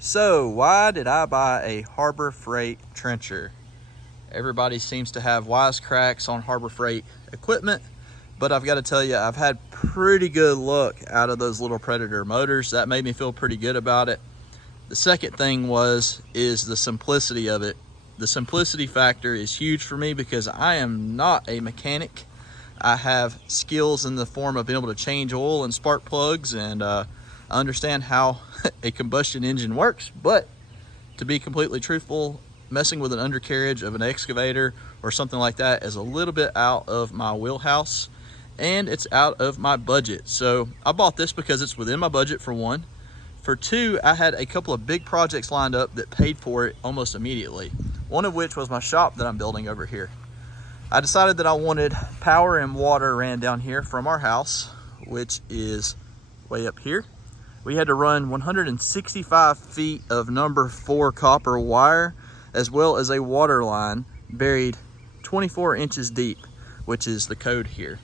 So why did I buy a Harbor Freight trencher? Everybody seems to have wisecracks on Harbor Freight equipment, but I've got to tell you, I've had pretty good luck out of those little Predator motors. That made me feel pretty good about it. The second thing is the simplicity of it. The simplicity factor is huge for me because I am not a mechanic. I have skills in the form of being able to change oil and spark plugs, and I understand how a combustion engine works, but to be completely truthful, messing with an undercarriage of an excavator or something like that is a little bit out of my wheelhouse, and it's out of my budget. So I bought this because it's within my budget, for one. For two, I had a couple of big projects lined up that paid for it almost immediately. One of which was my shop that I'm building over here. I decided that I wanted power and water ran down here from our house, which is way up here. We had to run 165 feet of number 4 copper wire, as well as a water line buried 24 inches deep, which is the code here.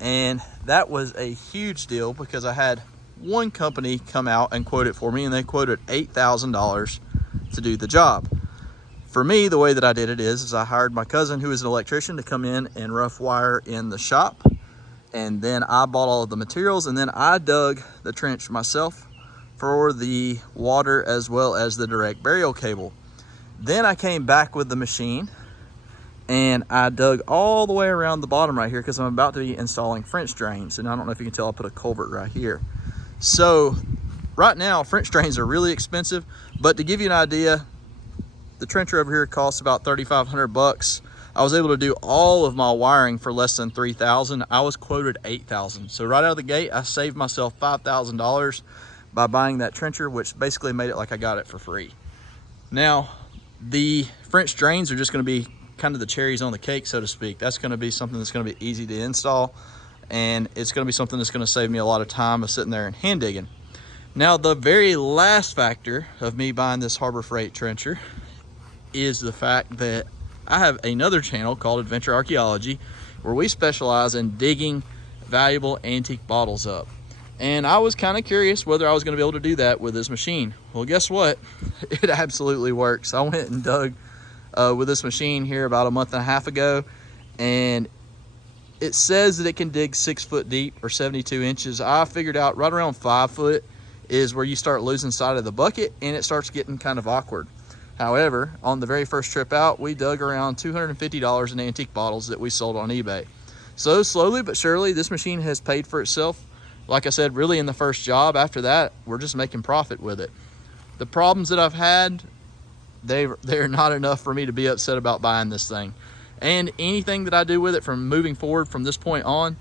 And that was a huge deal because I had one company come out and quote it for me, and they quoted $8,000 to do the job. For me, the way that I did it is I hired my cousin, who is an electrician, to come in and rough wire in the shop. And then I bought all of the materials, and then I dug the trench myself for the water as well as the direct burial cable. Then I came back with the machine and I dug all the way around the bottom right here because I'm about to be installing French drains. And I don't know if you can tell, I put a culvert right here. So right now, French drains are really expensive, but to give you an idea, the trencher over here costs about 3,500 bucks. I was able to do all of my wiring for less than 3,000. I was quoted 8,000. So right out of the gate, I saved myself $5,000 by buying that trencher, which basically made it like I got it for free. Now, the French drains are just gonna be kind of the cherries on the cake, so to speak. That's gonna be something that's gonna be easy to install, and it's gonna be something that's gonna save me a lot of time of sitting there and hand digging. Now, the very last factor of me buying this Harbor Freight trencher is the fact that I have another channel called Adventure Archaeology, where we specialize in digging valuable antique bottles up. And I was kind of curious whether I was going to be able to do that with this machine. Well, guess what? It absolutely works. I went and dug with this machine here about a month and a half ago, and it says that it can dig 6 foot deep or 72 inches. I figured out right around 5 foot is where you start losing sight of the bucket, and it starts getting kind of awkward. However, on the very first trip out, we dug around $250 in antique bottles that we sold on eBay. So slowly but surely, this machine has paid for itself. Like I said, really in the first job. After that, we're just making profit with it. The problems that I've had, they're not enough for me to be upset about buying this thing. And anything that I do with it from moving forward from this point on,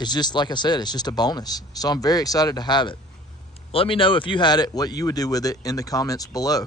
it's just, like I said, it's just a bonus. So I'm very excited to have it. Let me know if you had it, what you would do with it in the comments below.